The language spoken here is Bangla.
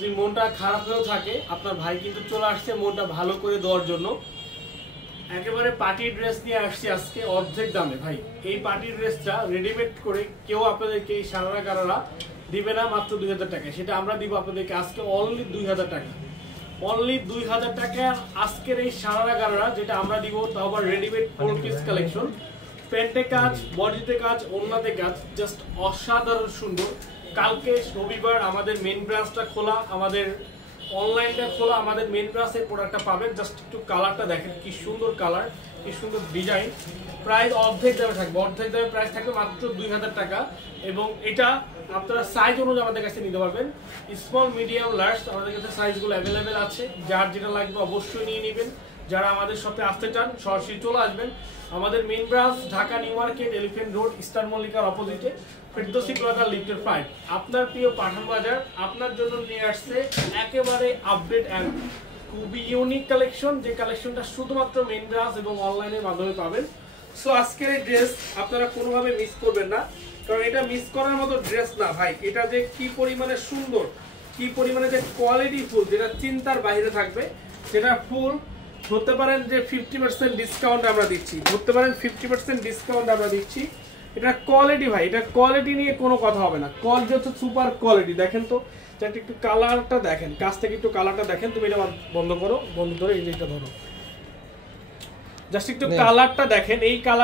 যদি মনটা খারাপ হয়েও থাকে আপনার ভাই কিন্তু চলে আসছে মনটা ভালো করে দেওয়ার জন্য। একেবারে পার্টি ড্রেস নিয়ে আসছি আজকে অর্ধেক দামে ভাই। এই পার্টি ড্রেসটা রেডিমেড করে কেউ আপনাদেরকে এই সারারা গারারা দিবে না মাত্র 2000 টাকায়, সেটা আমরা দিব আপনাদেরকে আজকে অনলি 2000 টাকা। অনলি 2000 টাকা আজকের এই সারারা গারারা যেটা আমরা দিব, তাও আবার রেডিমেড 4 পিস কালেকশন। প্যান্টে কাজ, বডিতে কাজ, ওড়নাতে কাজ, জাস্ট অসাধারণ সুন্দর। কালকে রবিবার আমাদের মেন ব্রাঞ্চটা খোলা, আমাদের অনলাইনটা খোলা, আমাদের মেন ব্রাঞ্চে প্রোডাক্টটা পাবেন। জাস্ট একটু কালারটা দেখেন, কি সুন্দর কালার, কি সুন্দর ডিজাইন। প্রাইস অর্ধেক দামে থাকবে, অর্ধেক দামে প্রাইস থাকবে মাত্র 2000 টাকা। এবং এটা আপনারা সাইজ অনুযায়ী আমাদের কাছে নিতে পারবেন, স্মল, মিডিয়াম, লার্জ, আমাদের কাছে সাইজগুলো অ্যাভেলেবেল আছে। যার যেটা লাগবে অবশ্যই নিয়ে নেবেন। যারা আমাদের শপে আসতে চান সরাসরি চলে আসবেন। আমাদের main branch Dhaka new market, elephant road, star মল্লিকার অপোজিটে, ফেরদৌসী প্লাজা, লিফটের 5। আপনার প্রিয় পাঠান বাজার আপনার জন্য নিয়ে আসছে একেবারে আপডেট অ্যান্ড খুবই ইউনিক কালেকশন, যে কালেকশনটা শুধুমাত্র মেইন ব্রাঞ্চ এবং অনলাইনের মাধ্যমে পাবেন। সো আজকের এই ড্রেস আপনারা কোনোভাবে মিস করবেন না, কারণ এটা মিস করার মতো ড্রেস না ভাই। এটা যে কি পরিমাণে সুন্দর, কি পরিমাণে যে কোয়ালিটি ফুল, যেটা চিন্তার বাইরে থাকবে। যেটা ফুল ধরতে পারেন যে 50% ডিসকাউন্ট আমরা দিচ্ছি, ধরতে পারেন 50% ডিসকাউন্ট আমরা দিচ্ছি। এটা কোয়ালিটি ভাই, এটা কোয়ালিটি নিয়ে কোনো কথা হবে না। কোয়ালিটি হচ্ছে সুপার কোয়ালিটি। দেখেন তো যাতে একটু কালারটা দেখেন, কাছ থেকে একটু কালারটা দেখেন। তুমি এটা বন্ধ করো, বন্ধ করে এই যে এটা ধরো, জাস্ট একটু কালারটা দেখেন। এই কালার